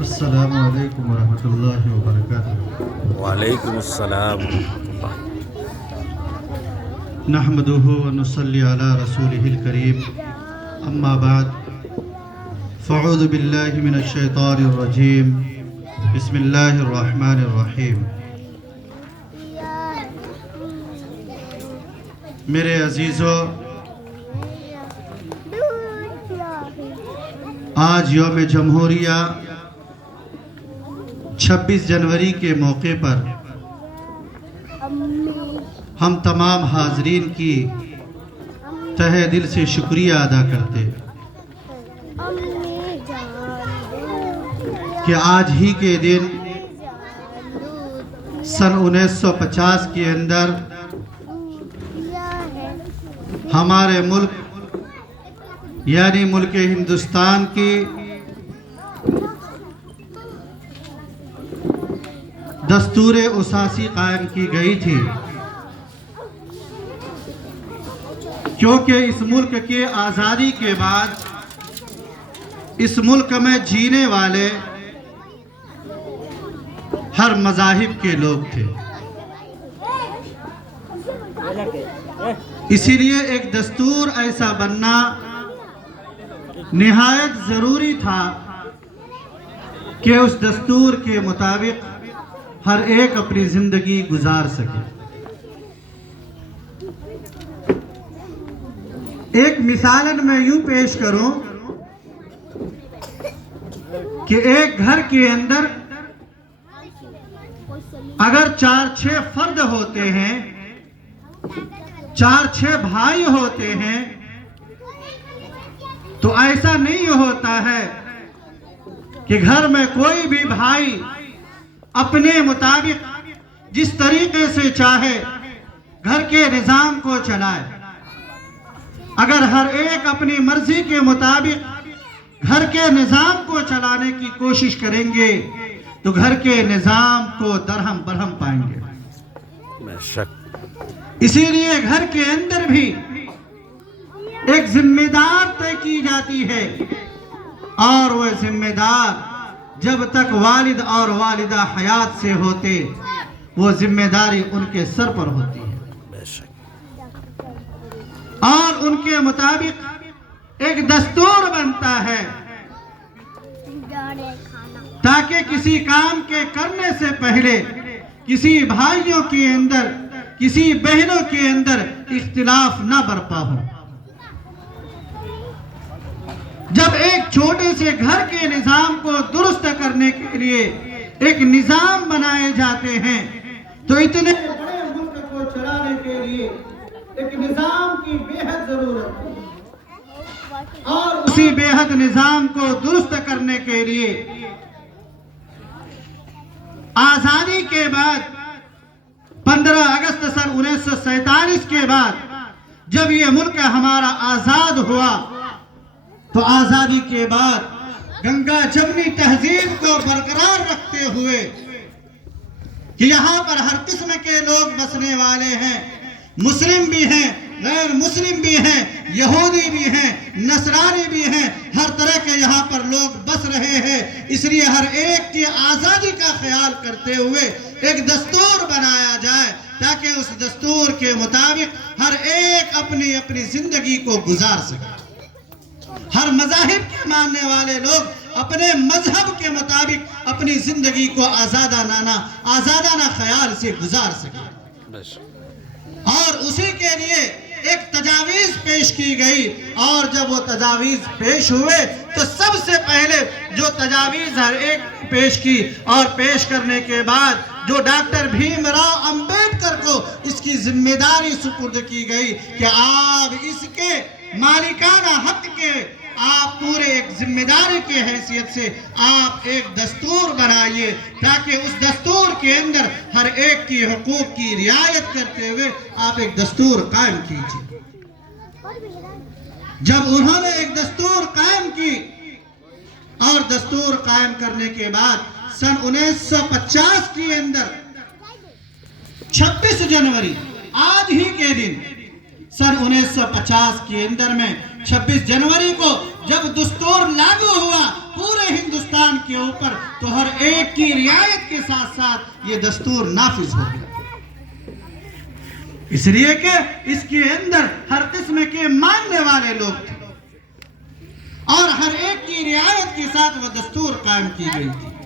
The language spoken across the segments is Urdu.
السلام علیکم ورحمۃ اللہ وبرکاتہ۔ وعلیکم السلام۔ نحمدہ ونصلی علی رسولہ الکریم، اما بعد فاعوذ باللہ من الشیطان الرجیم، بسم اللہ الرحمن الرحیم۔ میرے عزیزو، آج یوم جمہوریہ 26 جنوری کے موقع پر ہم تمام حاضرین کی تہہ دل سے شکریہ ادا کرتے کہ آج ہی کے دن سن 1950 کے اندر ہمارے ملک یعنی ملک ہندوستان کی دستور اساسی قائم کی گئی تھی، کیونکہ اس ملک کے آزادی کے بعد اس ملک میں جینے والے ہر مذاہب کے لوگ تھے، اسی لیے ایک دستور ایسا بننا نہایت ضروری تھا کہ اس دستور کے مطابق ہر ایک اپنی زندگی گزار سکے۔ ایک مثالاً میں یوں پیش کروں کہ ایک گھر کے اندر اگر 4-6 فرد ہوتے ہیں، 4-6 بھائی ہوتے ہیں، تو ایسا نہیں ہوتا ہے کہ گھر میں کوئی بھی بھائی اپنے مطابق جس طریقے سے چاہے گھر کے نظام کو چلائے۔ اگر ہر ایک اپنی مرضی کے مطابق گھر کے نظام کو چلانے کی کوشش کریں گے تو گھر کے نظام کو درہم برہم پائیں گے۔ بے شک۔ اسی لیے گھر کے اندر بھی ایک ذمہ دار طے کی جاتی ہے، اور وہ ذمہ دار جب تک والد اور والدہ حیات سے ہوتے وہ ذمہ داری ان کے سر پر ہوتی ہے، بے شک۔ اور ان کے مطابق ایک دستور بنتا ہے تاکہ کسی کام کے کرنے سے پہلے کسی بھائیوں کے اندر کسی بہنوں کے اندر اختلاف نہ برپا ہو۔ جب ایک چھوٹے سے گھر کے نظام کو درست کرنے کے لیے ایک نظام بنائے جاتے ہیں تو اتنے بڑے ملک کو چلانے کے لیے ایک نظام کی بے حد ضرورت ہے، اور اسی بے حد نظام کو درست کرنے کے لیے آزادی کے بعد 15 اگست سن 1947 کے بعد جب یہ ملک ہمارا آزاد ہوا تو آزادی کے بعد گنگا جمنی تہذیب کو برقرار رکھتے ہوئے کہ یہاں پر ہر قسم کے لوگ بسنے والے ہیں، مسلم بھی ہیں، غیر مسلم بھی ہیں، یہودی بھی ہیں، نصرانی بھی ہیں، ہر طرح کے یہاں پر لوگ بس رہے ہیں۔ اس لیے ہر ایک کی آزادی کا خیال کرتے ہوئے ایک دستور بنایا جائے تاکہ اس دستور کے مطابق ہر ایک اپنی اپنی زندگی کو گزار سکے۔ ہر مذاہب کے ماننے والے لوگ اپنے مذہب کے مطابق اپنی زندگی کو آزادانہ خیال سے گزار سکے، اور اسی کے لیے ایک تجاویز پیش کی گئی، اور جب وہ تجاویز پیش ہوئے تو سب سے پہلے جو تجاویز ہر ایک پیش کی اور پیش کرنے کے بعد جو ڈاکٹر بھیم راؤ امبیڈکر کو اس کی ذمہ داری سپرد کی گئی کہ آپ اس کے مالکانہ حق کے آپ پورے ایک ذمہ داری کی حیثیت سے آپ ایک دستور بنائیے تاکہ اس دستور کے اندر ہر ایک کی حقوق کی رعایت کرتے ہوئے آپ ایک دستور قائم کیجیے۔ جب انہوں نے ایک دستور قائم کی اور دستور قائم کرنے کے بعد سن 1950 کے اندر 26 جنوری آج ہی کے دن سن 1950 کے اندر میں 26 جنوری کو جب دستور لاگو ہوا پورے ہندوستان کے اوپر تو ہر ایک کی رعایت کے ساتھ ساتھ یہ دستور نافذ ہو گیا، اس لیے کہ اس کے اندر ہر قسم کے ماننے والے لوگ تھے اور ہر ایک کی رعایت کے ساتھ وہ دستور قائم کی گئی تھی۔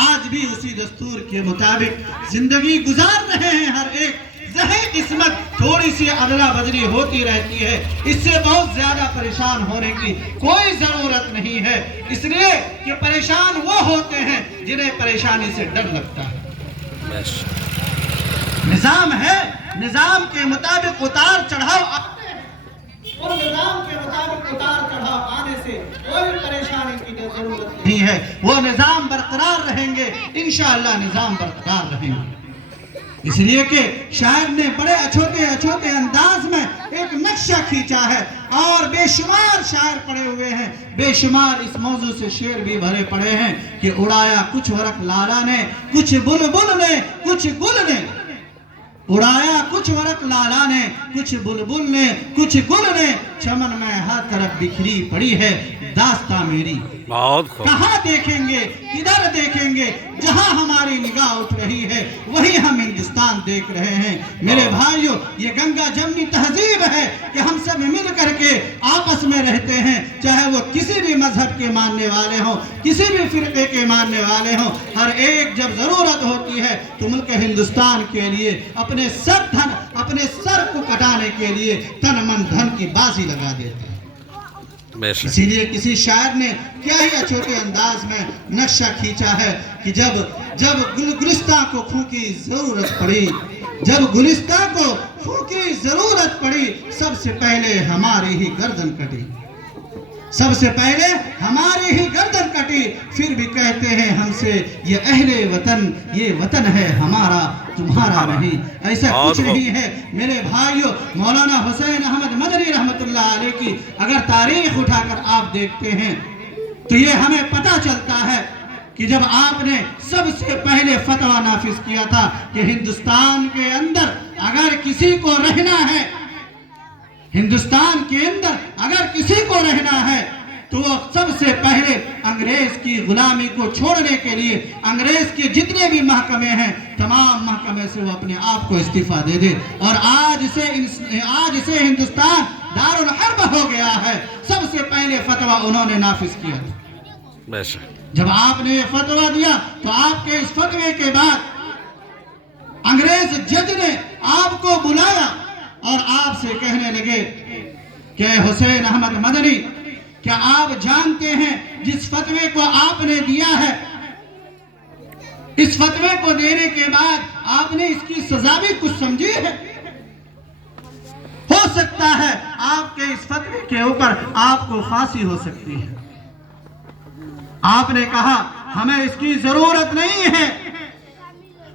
آج بھی اسی دستور کے مطابق زندگی گزار رہے ہیں، ہر ایک ذہنی قسمت تھوڑی سی ادلا بدلی ہوتی رہتی ہے، اس سے بہت زیادہ پریشان ہونے کی کوئی ضرورت نہیں ہے، اس لیے کہ پریشان وہ ہوتے ہیں جنہیں پریشانی سے ڈر لگتا ہے۔ نظام ہے، نظام کے مطابق اتار چڑھاؤ آتے ہیں اور نظام کے مطابق اتار چڑھاؤ آنے سے کوئی پریشانی کی ضرورت نہیں ہے، وہ نظام برقرار رہیں گے، انشاءاللہ نظام برقرار رہیں گے۔ اس لیے کہ شاعر نے بڑے اچھوتے انداز میں ایک نقشہ کھینچا ہے اور بے شمار شاعر پڑے ہوئے ہیں، بے شمار اس موضوع سے شعر بھی بھرے پڑے ہیں کہ اڑایا کچھ ورق لالا نے، کچھ بلبل نے، کچھ گل نے، اڑایا کچھ ورق لالا نے، کچھ بلبل نے، کچھ گل نے، چمن میں ہر طرف بکھری پڑی ہے داستاں میری۔ بہت خوب۔ کہاں دیکھیں گے، کدھر دیکھیں گے، جہاں ہماری نگاہ اٹھ رہی ہے وہی ہم ہندوستان دیکھ رہے ہیں۔ میرے بھائیوں، یہ گنگا جمنی تہذیب ہے کہ ہم سب مل کر کے آپس میں رہتے ہیں، چاہے وہ کسی بھی مذہب کے ماننے والے ہوں، کسی بھی فرقے کے ماننے والے ہوں، ہر ایک جب ضرورت ہوتی ہے تو ملک ہندوستان کے لیے اپنے سر کو کٹانے کے لیے تن من دھن کی بازی لگا دیتے ہیں۔ اسی لیے کسی شاعر نے کیا ہی اچھوتے انداز میں نقشہ کھینچا ہے کہ جب گلستان کو خون کی ضرورت پڑی، جب گلستان کو خون کی ضرورت پڑی، سب سے پہلے ہماری ہی گردن کٹی، سب سے پہلے ہماری ہی گردن کٹی، پھر بھی کہتے ہیں ہم سے یہ اہل وطن، یہ وطن ہے ہمارا تمہارا نہیں۔ ایسا کچھ نہیں ہے میرے بھائیوں۔ مولانا حسین احمد مدنی رحمت اللہ علیہ کی اگر تاریخ اٹھا کر آپ دیکھتے ہیں تو یہ ہمیں پتہ چلتا ہے کہ جب آپ نے سب سے پہلے فتویٰ نافذ کیا تھا کہ ہندوستان کے اندر اگر کسی کو رہنا ہے، ہندوستان کے اندر اگر کسی کو رہنا ہے تو وہ سب سے پہلے انگریز کی غلامی کو چھوڑنے کے لیے انگریز کے جتنے بھی محکمے ہیں تمام محکمے سے وہ اپنے آپ کو استعفیٰ دے دے، اور آج سے ہندوستان دارالحرب ہو گیا ہے۔ سب سے پہلے فتویٰ انہوں نے نافذ کیا تھا۔ جب آپ نے یہ فتویٰ دیا تو آپ کے اس فتوے کے بعد انگریز جج نے آپ کو بلایا اور آپ سے کہنے لگے کہ حسین احمد مدنی، کیا آپ جانتے ہیں جس فتوے کو آپ نے دیا ہے، اس فتوے کو دینے کے بعد آپ نے اس کی سزا بھی کچھ سمجھی ہے؟ ہو سکتا ہے آپ کے اس فتوے کے اوپر آپ کو پھانسی ہو سکتی ہے۔ آپ نے کہا ہمیں اس کی ضرورت نہیں ہے،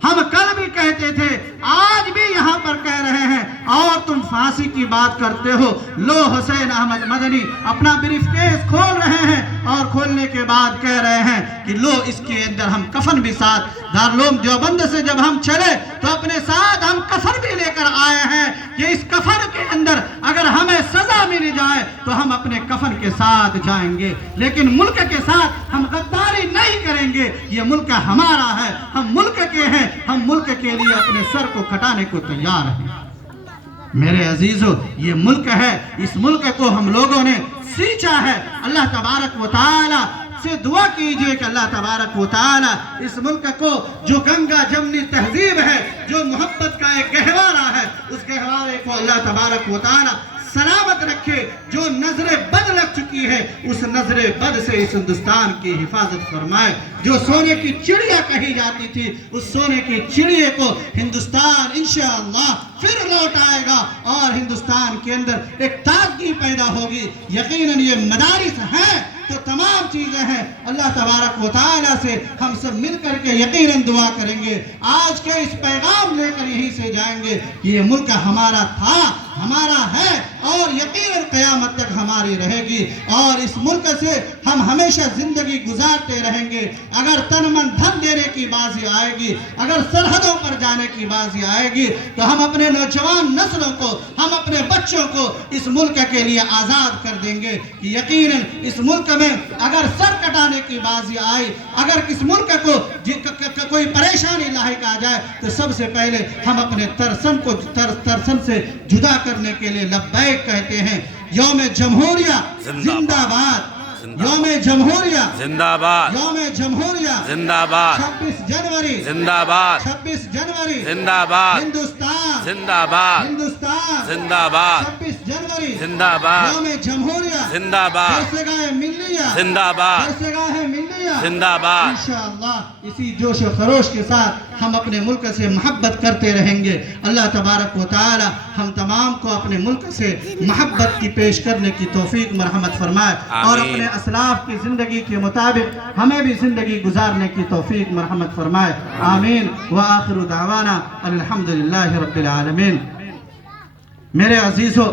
ہم کل بھی کہتے تھے، آج بھی یہاں پر کہہ رہے ہیں، اور تم پھانسی کی بات کرتے ہو۔ لو حسین احمد مدنی اپنا بریف کیس کھول رہے ہیں اور کھولنے کے بعد کہہ رہے ہیں کہ لو اس کے اندر ہم کفن بھی ساتھ، دارالعلوم دیوبند سے جب ہم چلے تو اپنے ساتھ ہم کفن بھی لے کر آئے ہیں کہ اس کفن کے اندر اگر ہمیں سزا مل جائے تو ہم اپنے کفن کے ساتھ جائیں گے، لیکن ملک کے ساتھ ہم غداری نہیں کریں گے۔ یہ ملک ہمارا ہے، ہم ملک کے ہیں، ہم ملک کے لیے اپنے سر کو کٹانے کو تیار ہیں۔ میرے عزیزو، یہ ملک ہے، اس ملک کو ہم لوگوں نے سینچا ہے۔ اللہ تبارک و تعالی سے دعا کیجئے کہ اللہ تبارک و تعالی اس ملک کو جو گنگا جمنی تہذیب ہے، جو محبت کا ایک گہوارہ ہے، اس گہوارے کو اللہ تبارک و تعالی سلامت رکھے۔ جو نظر بد لگ چکی ہے اس نظر بد سے اس ہندوستان کی حفاظت فرمائے۔ جو سونے کی چڑیا کہی جاتی تھی اس سونے کی چڑیے کو ہندوستان انشاءاللہ پھر لوٹ آئے گا اور ہندوستان کے اندر ایک تازگی پیدا ہوگی۔ یقیناً یہ مدارس ہیں تو تمام چیزیں ہیں۔ اللہ تبارک و تعالیٰ سے ہم سب مل کر کے یقیناً دعا کریں گے، آج کے اس پیغام لے کر یہیں سے جائیں گے کہ یہ ملک ہمارا تھا، ہمارا ہے اور یقیناً قیامت تک ہماری رہے گی، اور اس ملک سے ہم ہمیشہ زندگی گزارتے رہیں گے۔ اگر تن من دھن دینے کی بازی آئے گی، اگر سرحدوں پر جانے کی بازی آئے گی، تو ہم اپنے نوجوان نسلوں کو، ہم اپنے بچوں کو اس ملک کے لیے آزاد کر دیں گے۔ کہ یقیناً اس ملک میں اگر سر کٹانے کی بازی آئی، اگر اس ملک کو کوئی پریشانی لاحق آ جائے، تو سب سے پہلے ہم اپنے ترسن سے جدا کرنے کے لیے لبیک کہتے ہیں۔ یوم جمہوریہ زندہ باد، یوم جمہوریہ زندہ باد، یوم جمہوریہ زندہ باد، 26 جنوری، زندہ باد، 26 جنوری، زندہ باد، ہندوستان، زندہ باد، ہندوستان، زندہ باد، 26 جنوری، زندہ باد، یوم جمہوریہ، زندہ باد، درسگاہ ملیہ، زندہ باد، درسگاہ ملیہ، زندہ باد۔ انشاءاللہ اسی جوش و خروش کے ساتھ ہم اپنے ملک سے محبت کرتے رہیں گے۔ اللہ تبارک و تعالی ہم تمام کو اپنے ملک سے محبت کی پیش کرنے کی توفیق مرحمت فرمائے، اور آمین۔ اپنے اسلاف کی زندگی کے مطابق ہمیں بھی زندگی گزارنے کی توفیق مرحمت فرمائے، آمین۔ وآخر دعوانا الحمدللہ رب العالمین۔ میرے عزیزو،